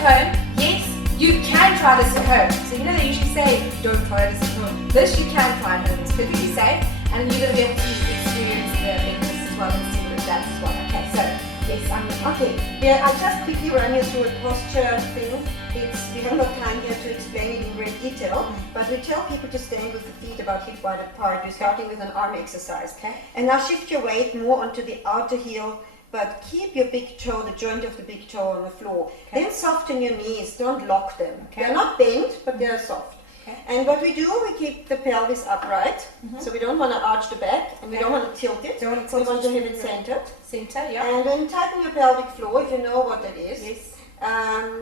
home, yes, you can try this at home. So you know they usually say, don't try this at home. This you can try at home. It's perfectly safe, and you're going to be able to experience the benefits as well and see what it does as well. Okay, so yes, okay. Yeah, I'll just quickly run you through a posture thing. We haven't got time here to explain it in great detail, but we tell people to stand with the feet about hip wide apart. You're starting with an arm exercise. Okay. And now shift your weight more onto the outer heel, but keep your big toe, the joint of the big toe on the floor. Okay. Then soften your knees, don't lock them. Okay. They're not bent, but they're soft. Okay. And what we do, we keep the pelvis upright, so we don't want to arch the back, and we don't want to tilt it. We want to have it centered. Center, yeah. And then tighten your pelvic floor, if you know what that is. Yes.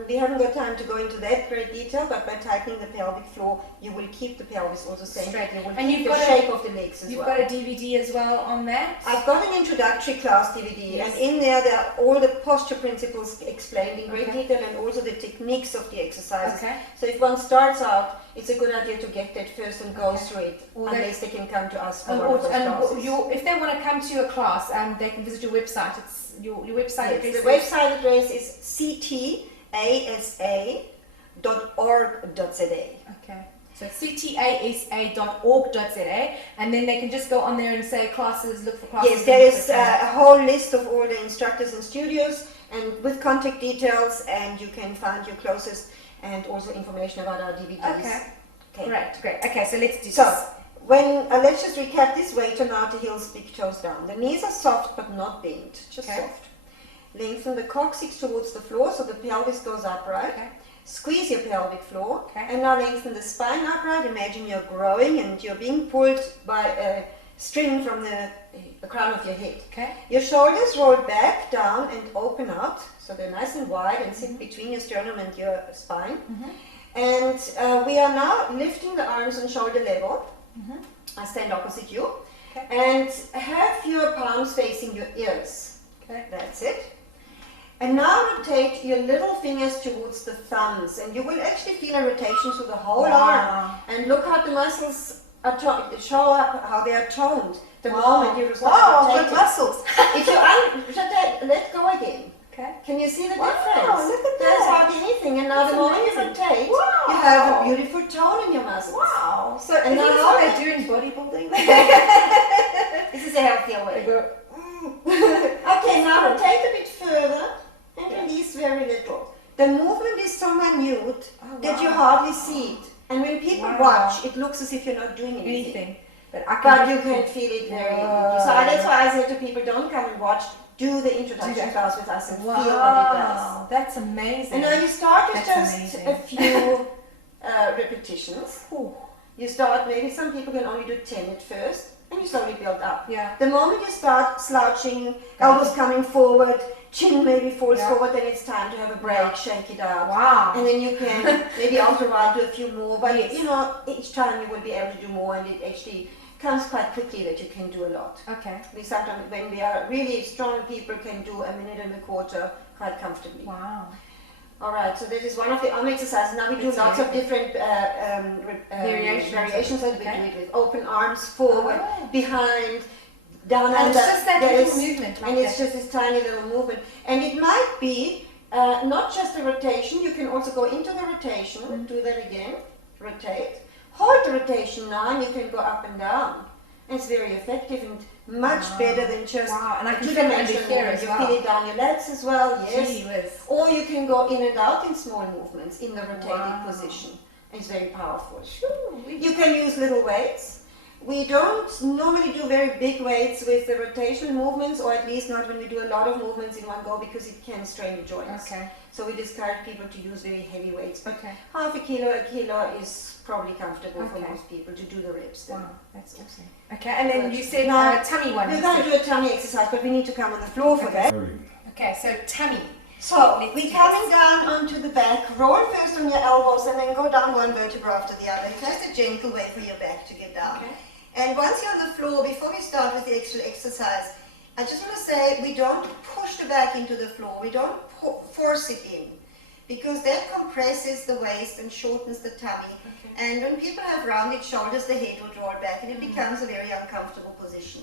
We haven't got time to go into that great detail, but by tightening the pelvic floor, you will keep the pelvis also centered. You will keep the shape of the legs as well. You've got a DVD as well on that? I've got an introductory class DVD, and in there are all the posture principles explained in great detail, and also the techniques of the exercises. So if one starts out, it's a good idea to get that first and go through it, unless they can come to us for one of those classes. If they want to come to your class, they can visit your website. It's your website address. The website address is ctasa.org.za. Okay. So ctasa.org.za, and then they can just go on there and say classes, look for classes. Yes, there is a whole list of all the instructors and studios, and with contact details, and you can find your closest, and also information about our DVDs. Okay. Great. Okay, so let's do this. Let's just recap this. Weight on outer heels, big toes down. The knees are soft but not bent, just soft. Lengthen the coccyx towards the floor so the pelvis goes upright. Squeeze your pelvic floor, and now lengthen the spine upright. Imagine you're growing and you're being pulled by a string from the crown of your head. Your shoulders roll back, down, and open out, so they're nice and wide and sit between your sternum and your spine. And we are now lifting the arms on shoulder level. I stand opposite you, and have your palms facing your ears. That's it. And now rotate your little fingers towards the thumbs, and you will actually feel a rotation through the whole arm. And look how the muscles are show up, how they are toned the moment you rotate. Good muscles. If you rotate, let go again. Can you see the difference? Look at There's that. hardly anything, and now the moment you rotate, you have a beautiful tone in your muscles. So, and this is what they do in bodybuilding? This is a healthier way. Okay, now rotate a bit further and release very little. The movement is so minute that you hardly see it. And when people watch, it looks as if you're not doing anything. But you can feel it very easily. So that's why I say to people, don't come and watch. Do the introduction class with us and feel what it does. That's amazing. And now you start with just a few repetitions. You start, maybe some people can only do 10 at first, and you slowly build up. The moment you start slouching, elbows coming forward, chin maybe falls forward, then it's time to have a break, shake it out. And then you can maybe after a while do a few more, but you know, each time you will be able to do more, and it actually comes quite quickly that you can do a lot. We sometimes, when we are really strong people, can do a minute and a quarter quite comfortably. Alright, so that is one of the arm exercises. Now we do lots of different variations, and we do it with open arms, forward, behind, down, and under. It's just that little movement. And it's just this tiny little movement. And it might be not just a rotation, you can also go into the rotation, do that again, rotate. Hold the rotation now, and you can go up and down. And it's very effective and much better than just and I can feel it under here as well. You feel it down your legs as well, yes. Or you can go in and out in small movements in the rotated position. It's very powerful. You can use little weights. We don't normally do very big weights with the rotation movements, or at least not when we do a lot of movements in one go, because it can strain the joints. So we discourage people to use very heavy weights. But half a kilo is probably comfortable for most people to do the reps. Wow, that's awesome. Okay, and then you said tummy one. We're going to do a tummy exercise, but we need to come on the floor for that. Okay, so tummy. So we're coming down onto the back. Roll first on your elbows, and then go down one vertebra after the other. It's just a gentle way for your back to get down. And once you're on the floor, before we start with the actual exercise, I just want to say we don't push the back into the floor. We don't force it in, because that compresses the waist and shortens the tummy. And when people have rounded shoulders, the head would roll back, and it becomes a very uncomfortable position.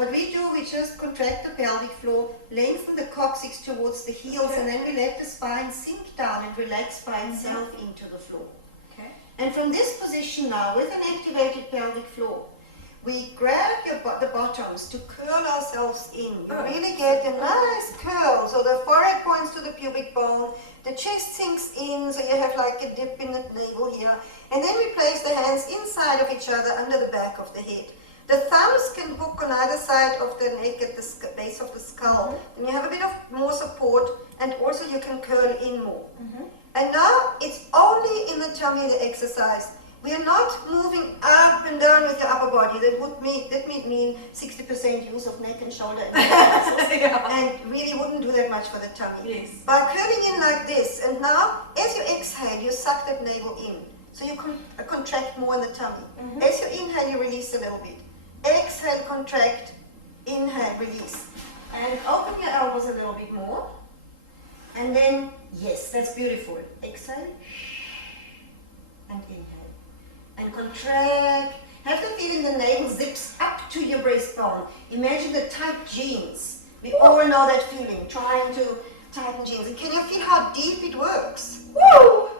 What we do, we just contract the pelvic floor, lengthen the coccyx towards the heels, and then we let the spine sink down and relax by itself into the floor. Okay. And from this position now, with an activated pelvic floor, we grab the bottoms to curl ourselves in. You really get a nice curl. So the forehead points to the pubic bone, the chest sinks in, so you have like a dip in the navel here. And then we place the hands inside of each other under the back of the head. The thumbs can hook on either side of the neck at the base of the skull. And you have a bit of more support, and also you can curl in more. And now it's only in the tummy the exercise. We are not moving up and down with your upper body. That would mean 60% use of neck and shoulder and muscles, and really wouldn't do that much for the tummy. Yes. By curling in like this, and now as you exhale, you suck that navel in. So you contract more in the tummy. As you inhale, you release a little bit. Exhale, contract, inhale, release. And open your elbows a little bit more. And then, yes, that's beautiful. Exhale and inhale. And contract. Have the feeling the navel zips up to your breastbone. Imagine the tight jeans. We all know that feeling, trying to tighten jeans. And can you feel how deep it works? Woo!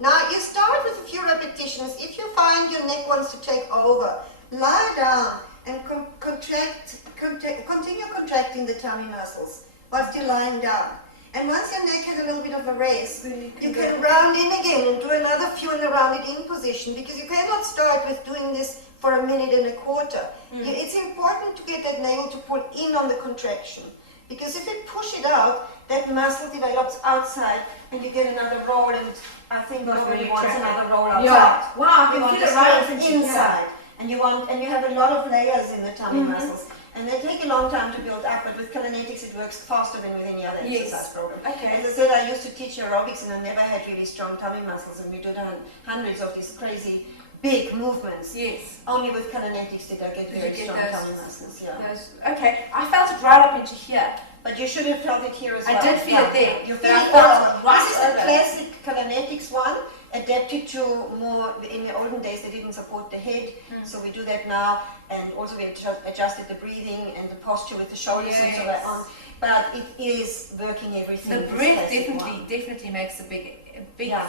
Now you start with a few repetitions. If you find your neck wants to take over, lie down and continue contracting the tummy muscles whilst you're lying down. And once your neck has a little bit of a rest, you can round in again and do another few in the rounded in position, because you cannot start with doing this for a minute and a quarter. It's important to get that navel to pull in on the contraction, because if you push it out, that muscle develops outside and you get another roll, and I think nobody wants another roll outside. Yeah. Wow, You want feel to it right start inside. And you have a lot of layers in the tummy muscles. And they take a long time to build up, but with Callanetics it works faster than with any other exercise program. Okay. As I said, I used to teach aerobics and I never had really strong tummy muscles, and we did hundreds of these crazy big movements. Yes. Only with Callanetics did I get very strong tummy muscles. Okay, I felt it right up into here. But you should have felt it here as well. I did feel it there. You But feel I it felt it right This is a over. classic Callanetics one, adapted to more, in the olden days they didn't support the head, so we do that now, and also we adjusted the breathing and the posture with the shoulders and so on. But it is working everything. The breath definitely makes a big thing, a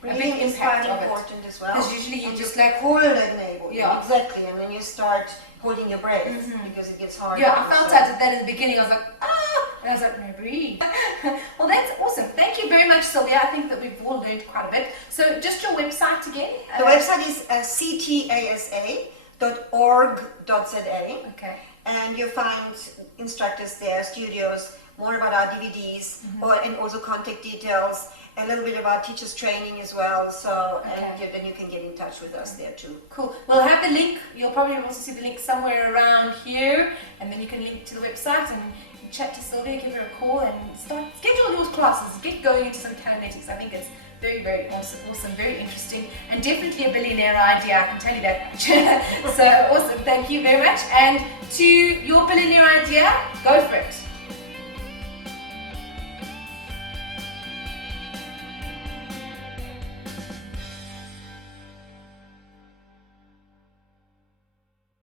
Breathing big is impact quite of important as well. Because usually you And just like hold that navel. Yeah. Exactly, and then you start holding your breath because it gets harder. Yeah, I felt I did that in the beginning. I was like, and I was like, no, breathe. Well, that's awesome. Thank you very much, Sylvia. I think that we've all learned quite a bit. So just your website again. The website is CTASA.org.za. Okay. And you'll find instructors there, studios, more about our DVDs, and also contact details, a little bit about teachers training as well. So, and then you can get in touch with us there too. Cool. We'll have the link. You'll probably also see the link somewhere around here, and then you can link to the website and chat to Sylvia, give her a call, and schedule your classes. Get going into some Callanetics. I think it's very, very awesome, very interesting, and definitely a billionaire idea, I can tell you that much. So awesome, thank you very much. And to your billionaire idea, go for it.